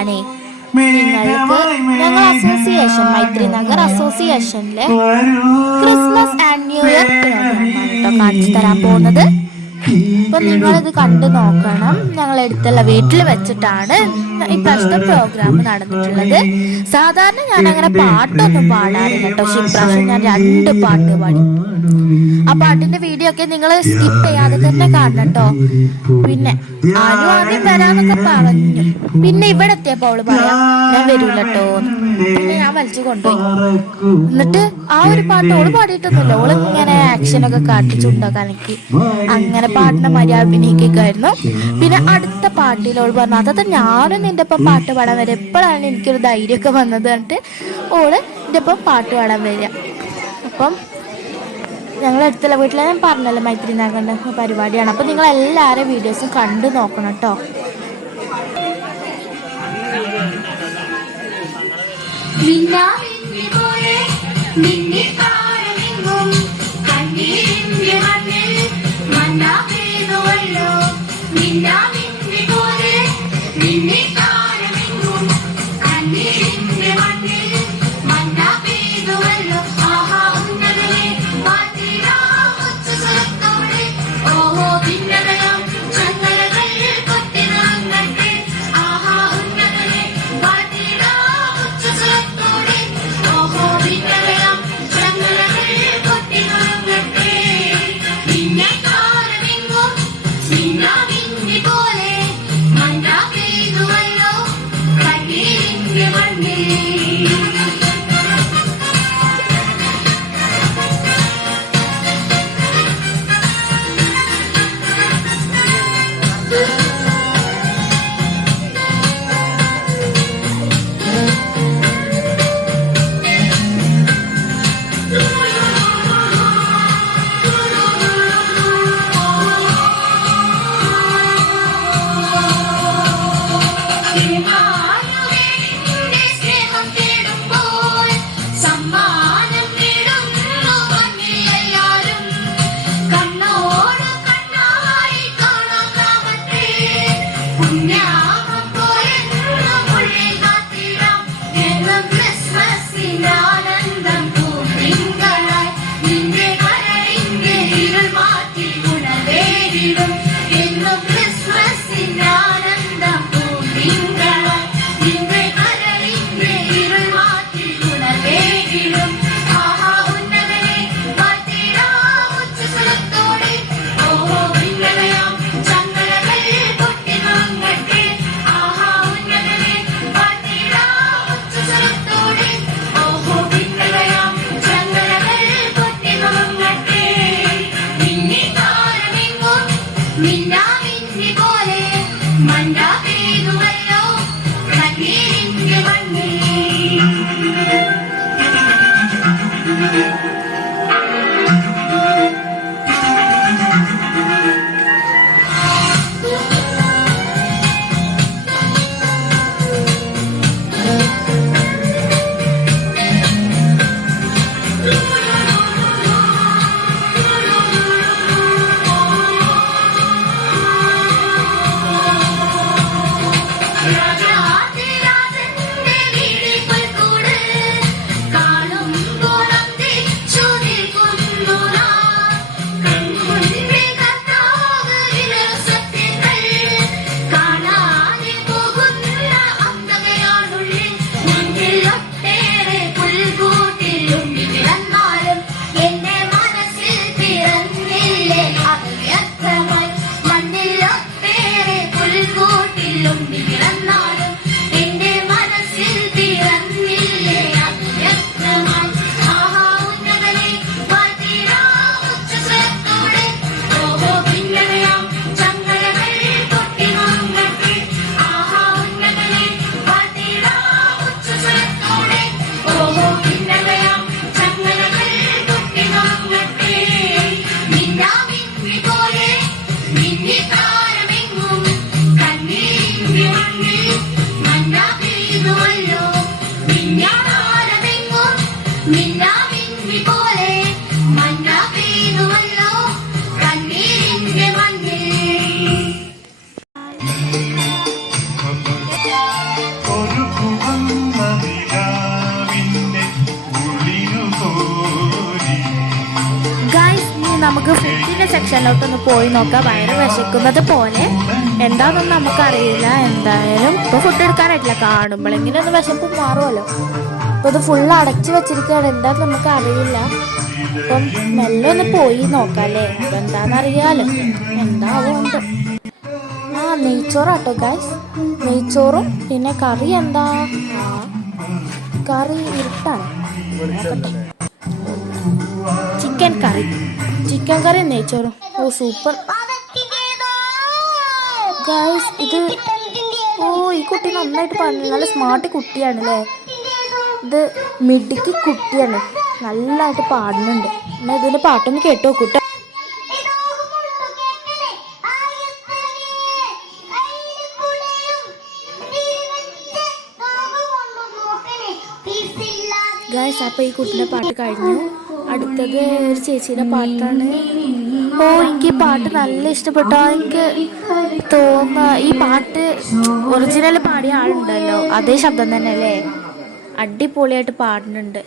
ഞാനേ നിങ്ങൾക്ക് ഞങ്ങൾ അസോസിയേഷൻ മൈത്രി നഗർ അസോസിയേഷനിലെ ക്രിസ്മസ് ആൻഡ് ന്യൂ ഇയർ പ്രോഗ്രാമാണ് കേട്ടോ കാണിച്ചു തരാൻ പോകുന്നത്. അപ്പൊ നിങ്ങളിത് കണ്ടു നോക്കണം. ഞങ്ങൾ അടുത്തുള്ള വീട്ടിൽ വെച്ചിട്ടാണ് ഈ പ്രാവശ്യത്തെ പ്രോഗ്രാം നടന്നിട്ടുള്ളത്. സാധാരണ ഞാൻ അങ്ങനെ പാട്ടൊന്നും പാടാറില്ല കേട്ടോ. പക്ഷെ ഇപ്രാവശ്യം ഞാൻ 2 പാട്ട് പാടി. ആ പാട്ടിന്റെ വീഡിയോ ഒക്കെ നിങ്ങൾ സ്കിപ്പ് ചെയ്യാതെ തന്നെ കാണണം കേട്ടോ. പിന്നെ ആദ്യം വരാന്നൊക്കെ പറഞ്ഞു. പിന്നെ ഇവിടെ എത്തിയപ്പോ അവള് പറയാം ഞാൻ വരൂല കേട്ടോ. പിന്നെ ഞാൻ വലിച്ചു കൊണ്ടുപോയി. എന്നിട്ട് ആ ഒരു പാട്ട് ഓള് പാടിയിട്ടൊന്നുമില്ല. ഓള് ഇങ്ങനെ ആക്ഷനൊക്കെ കാട്ടിച്ചുണ്ടാക്കാൻ എനിക്ക് അങ്ങനെ പാട്ടിനെ മര്യാദ അഭിനയിക്കായിരുന്നു. പിന്നെ അടുത്ത പാട്ടിൽ ഓള് പറഞ്ഞു അതൊക്കെ ഞാനും നിന്റെ ഒപ്പം പാട്ട് പാടാൻ വരിക. എപ്പോഴാണ് എനിക്കൊരു ധൈര്യമൊക്കെ വന്നത് പറഞ്ഞിട്ട് ഓള് എൻ്റെ ഒപ്പം പാട്ട് പാടാൻ വരിക. അപ്പം ഞങ്ങൾ അടുത്തുള്ള വീട്ടിലെ ഞാൻ പറഞ്ഞല്ലോ മൈത്രി നഗറിൻ്റെ പരിപാടിയാണ്. അപ്പം നിങ്ങൾ എല്ലാവരും വീഡിയോസും കണ്ടു നോക്കണം കേട്ടോ. Minni taara mingung, kanni minni നമുക്ക് ഫുഡിന്റെ സെക്ഷനിലോട്ടൊന്ന് പോയി നോക്കാം. വയറ് വിശക്കുന്നത് പോലെ എന്താണെന്നൊന്നും നമുക്കറിയില്ല. എന്തായാലും ഇപ്പൊ ഫുഡ് എടുക്കാനായിട്ടില്ല, കാണുമ്പോഴെങ്കിലും ഒന്ന് വിശപ്പ് മാറുമല്ലോ. അപ്പൊ ഇത് ഫുള്ള് അടച്ചു വെച്ചിരിക്കുകയാണ്, എന്താന്ന് നമുക്ക് അറിയില്ല. അപ്പം മെല്ലെ ഒന്ന് പോയി നോക്കാം അല്ലേ, അപ്പൊ എന്താണെന്നറിയാലോ എന്താവുണ്ട്. ആ നെയ്ച്ചോറാട്ടോ ഗൈസ്, നെയ്ച്ചോറും പിന്നെ കറി എന്താ, കറി ഇരുട്ടാണ്, ചിക്കൻ കറി നെയ്ച്ചോറും. ഓ സൂപ്പർ ഗൈസ്. ഇത് ഓ ഈ കുട്ടി നന്നായിട്ട് പാടുന്നു, നല്ല സ്മാർട്ട് കുട്ടിയാണല്ലേ. ഇത് മിടുക്കി കുട്ടിയാണ്, നല്ലതായിട്ട് പാടുന്നുണ്ട്. എന്നാൽ ഇതിൻ്റെ പാട്ടൊന്ന് കേട്ട് നോക്കൂട്ടോ. ഗൈസ് അപ്പോൾ ഈ കുട്ടീൻ്റെ പാട്ട് കഴിഞ്ഞു. അടുത്തത് ഒരു ചേച്ചീൻ്റെ പാട്ടാണ്. ഓ എനിക്ക് ഈ പാട്ട് നല്ല ഇഷ്ടപ്പെട്ടു. എനിക്ക് തോന്നുക ഈ പാട്ട് ഒറിജിനൽ പാടിയ ആളുണ്ടല്ലോ, അതേ ശബ്ദം തന്നെ അല്ലേ, അടിപൊളിയായിട്ട് പാടുന്നുണ്ട്.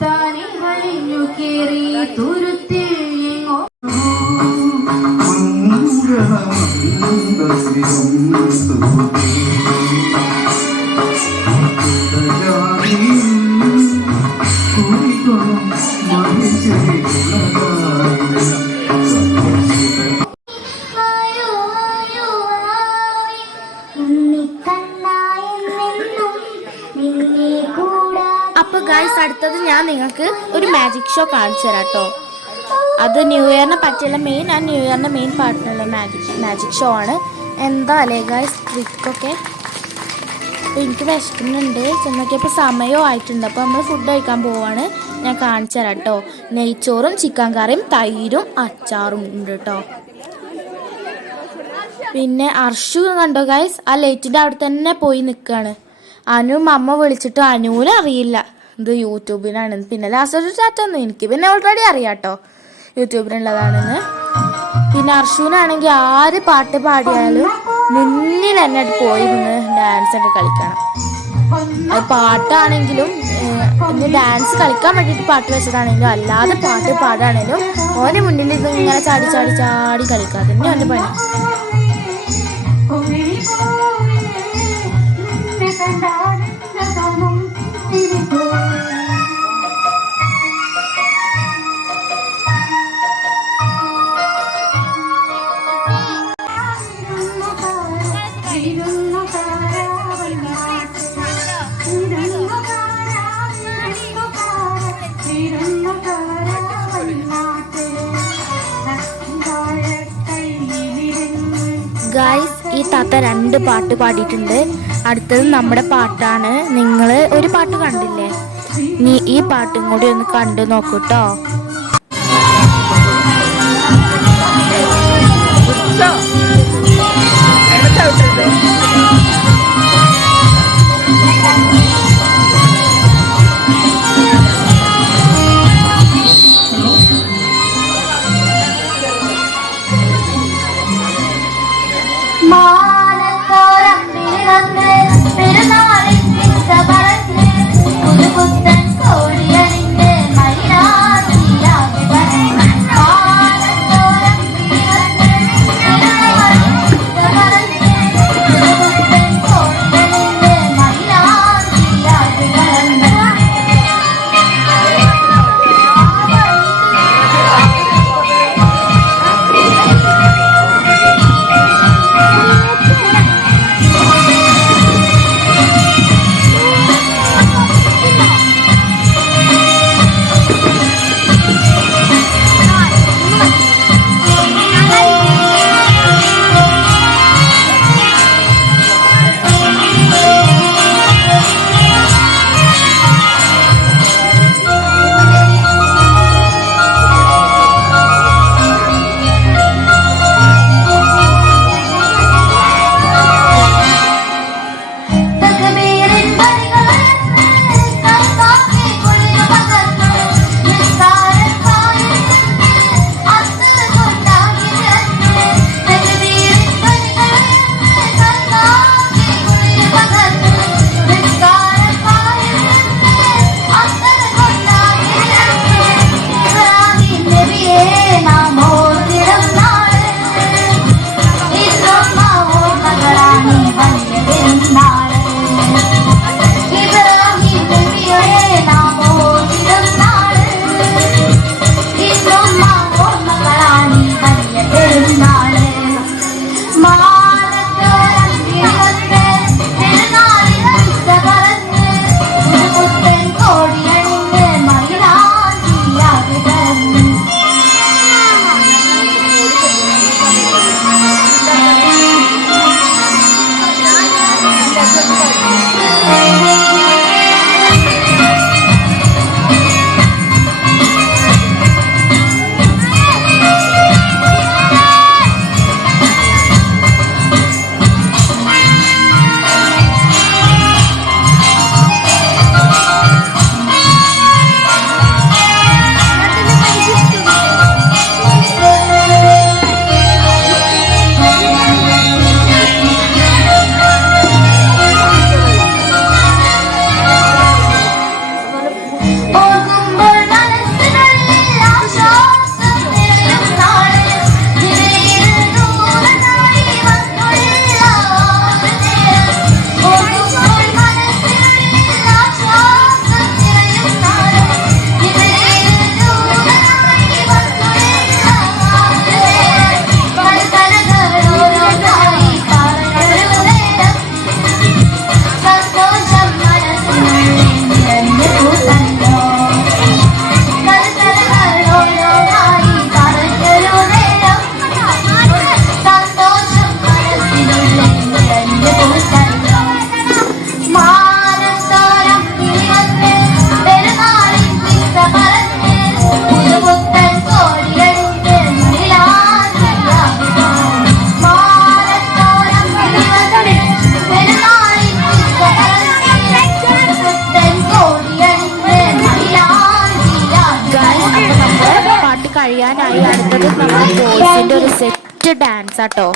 താനെ വലിഞ്ഞു കേറി തുരുത്തി അപ്പൊ ഗൈസ് അടുത്തത് ഞാൻ നിങ്ങൾക്ക് ഒരു മാജിക് ഷോ കാണിച്ചു തരാം കേട്ടോ. അത് ന്യൂ ഇയറിനെ പറ്റിയുള്ള ന്യൂ ഇയറിൻ്റെ മെയിൻ പാർട്ടിനുള്ള മാജിക് ഷോ ആണ്. എന്താ അല്ലേ ഗൈസ് ട്രിക്കൊക്കെ. അപ്പോൾ എനിക്ക് വിശക്കുന്നുണ്ട്, ചെന്നൊക്കെയപ്പോൾ സമയവും ആയിട്ടുണ്ട്. അപ്പോൾ നമ്മൾ ഫുഡ് കഴിക്കാൻ പോവാണ്, ഞാൻ കാണിച്ചു തരാം കേട്ടോ. നെയ്ച്ചോറും ചിക്കൻ കറിയും തൈരും അച്ചാറും ഉണ്ട് കേട്ടോ. പിന്നെ അർഷു കണ്ടോ ഗൈസ്, ആ ലൈറ്റിൻ്റെ അവിടെ തന്നെ പോയി നിൽക്കുകയാണ്. അനുവും അമ്മ വിളിച്ചിട്ടും അനുവിനും അറിയില്ല ഇത് യൂട്യൂബിനാണ്. പിന്നെ ലാസ്റ്റ് ഒരു ചാറ്റൊന്നും എനിക്ക് പിന്നെ ഓൾറെഡി അറിയാം കേട്ടോ യൂട്യൂബിനുള്ളതാണെന്ന്. പിന്നെ അർഷുവിനാണെങ്കിൽ ആര് പാട്ട് പാടിയാലും മുന്നിൽ തന്നെ പോയി നിന്ന് ഡാൻസ് ഒക്കെ കളിക്കണം. അത് പാട്ടാണെങ്കിലും ഇനി ഡാൻസ് കളിക്കാൻ വേണ്ടിയിട്ട് പാട്ട് വെച്ചതാണെങ്കിലും അല്ലാതെ പാട്ട് പാടാണെങ്കിലും ഓൻ്റെ മുന്നിൽ ഇത് ഇങ്ങനെ ചാടി ചാടി ചാടി കളിക്കുക, അതന്നെ ഓൻ്റെ പണി. ഗൈസ് ഈ താത്ത 2 പാട്ട് പാടിയിട്ടുണ്ട്. അടുത്തത് നമ്മുടെ പാട്ടാണ്. നിങ്ങൾ ഒരു പാട്ട് കണ്ടില്ലേ, നീ ഈ പാട്ടും കൂടി ഒന്ന് കണ്ടു നോക്കൂട്ടോ. കഴിയാനായി. അടുത്തത് നമ്മുടെ ബോയ്സിന്റെ ഒരു സെറ്റ് ഡാൻസ് ആട്ടോ.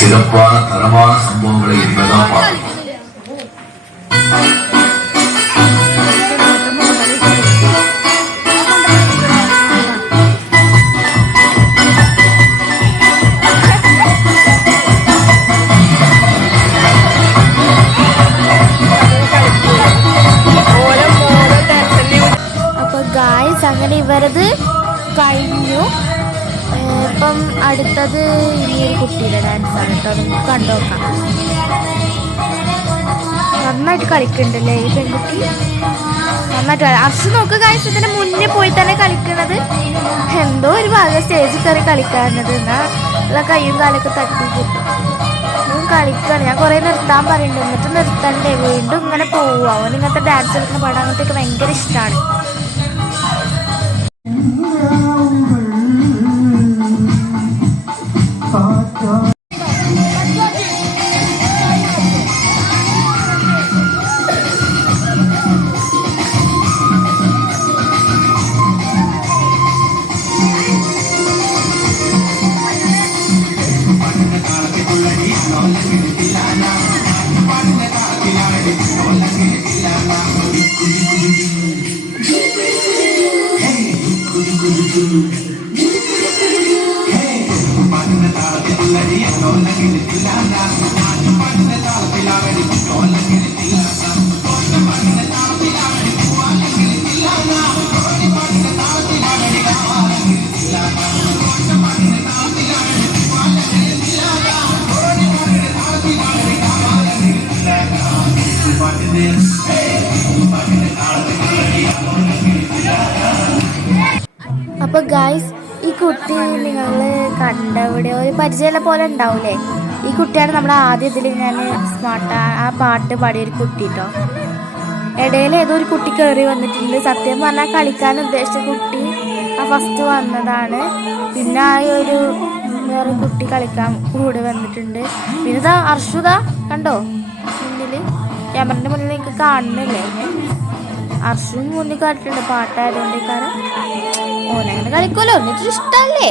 சிறப்பான தரமான சம்பவங்களை என்பதான் பார்க்கணும். അപ്പൊ ഗായ്സ് അങ്ങനെ ഇവരത് കഴിഞ്ഞു. ഇപ്പം അടുത്തത് ഇനിയൊരു കുട്ടിയുടെ ഡാൻസാണ് കേട്ടോ. നമുക്ക് കണ്ടുനോക്കാം. നന്നായിട്ട് കളിക്കണ്ടല്ലേ ഈ പെൺകുട്ടി, നന്നായിട്ട്. അർഷ് നോക്ക് ഗായ്സ്, ഇതിന്റെ മുന്നേ പോയി തന്നെ കളിക്കണത്. എന്തോ ഒരു ഭാഗം സ്റ്റേജിൽ കയറി കളിക്കാറുണ്ട്. എന്നാ ഉള്ള കയ്യും കാലൊക്കെ തട്ടി കിട്ടും. കളിക്കാണ്. ഞാൻ കുറെ നിർത്താൻ പറയുന്നുണ്ട്, എന്നിട്ട് നിർത്തണ്ടേ, വീണ്ടും ഇങ്ങനെ പോവുക. അവൻ ഇങ്ങനത്തെ ഡാൻസ് കളിക്കുന്ന പാടാൻ അങ്ങനത്തെയൊക്കെ ഭയങ്കര ഇഷ്ടമാണ്. അപ്പൊ ഗായ്സ്, ഈ കുട്ടി നിങ്ങൾ കണ്ടവിടെ ഒരു പരിചയമുള്ള പോലെ ഉണ്ടാവൂലേ? ഈ കുട്ടിയാണ് നമ്മുടെ ആദ്യം ഇതിൽ ഞാൻ സ്മാർട്ട് ആ പാട്ട് പാടിയൊരു കുട്ടി കേട്ടോ. ഇടയിൽ ഏതോ ഒരു കുട്ടി കയറി വന്നിട്ടുണ്ട്. സത്യം പറഞ്ഞാൽ കളിക്കാൻ ഉദ്ദേശിച്ച കുട്ടി ആ ഫസ്റ്റ് വന്നതാണ്. പിന്നെ ആ ഒരു വേറെ കുട്ടി കളിക്കാൻ കൂടെ വന്നിട്ടുണ്ട്. പിന്നെ ഇതാ അർഷുദ കണ്ടോ മുന്നിൽ, ക്യാമറന്റെ മുന്നിൽ നിങ്ങൾക്ക് കാണുന്നില്ലേ? അർഷും മുന്നിൽ കാട്ടിട്ടുണ്ട്. പാട്ടായതുകൊണ്ട് കാരണം ഓനങ്ങനെ കളിക്കുമല്ലോ, എന്നിട്ട് ഇഷ്ടല്ലേ?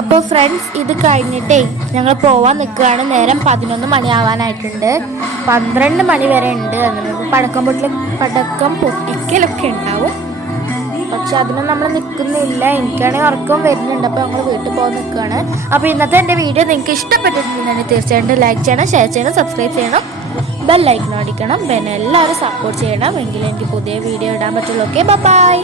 അപ്പോൾ ഫ്രണ്ട്സ്, ഇത് കഴിഞ്ഞിട്ടേ ഞങ്ങൾ പോവാൻ നിൽക്കുകയാണ്. നേരം 11 മണിയാവാനായിട്ടുണ്ട്. 12 മണി വരെ ഉണ്ട്. പടക്കം പൊട്ടിക്കലൊക്കെ ഉണ്ടാവും. പക്ഷെ അതിനും നമ്മൾ നിൽക്കുന്നില്ല. എനിക്കാണെങ്കിൽ ഉറക്കം വരുന്നുണ്ട്. അപ്പോൾ ഞങ്ങൾ വീട്ടിൽ പോകാൻ നിൽക്കുകയാണ്. അപ്പോൾ ഇന്നത്തെ എൻ്റെ വീഡിയോ നിങ്ങൾക്ക് ഇഷ്ടപ്പെട്ടിട്ടുണ്ടെങ്കിൽ തീർച്ചയായിട്ടും ലൈക്ക് ചെയ്യണം, ഷെയർ ചെയ്യണം, സബ്സ്ക്രൈബ് ചെയ്യണം, ബെൽ ഐക്കൺ അടിക്കണം. പിന്നെ എല്ലാവരും സപ്പോർട്ട് ചെയ്യണം. എങ്കിലും എനിക്ക് പുതിയ വീഡിയോ ഇടാൻ പറ്റുള്ളൂ. Okay, by.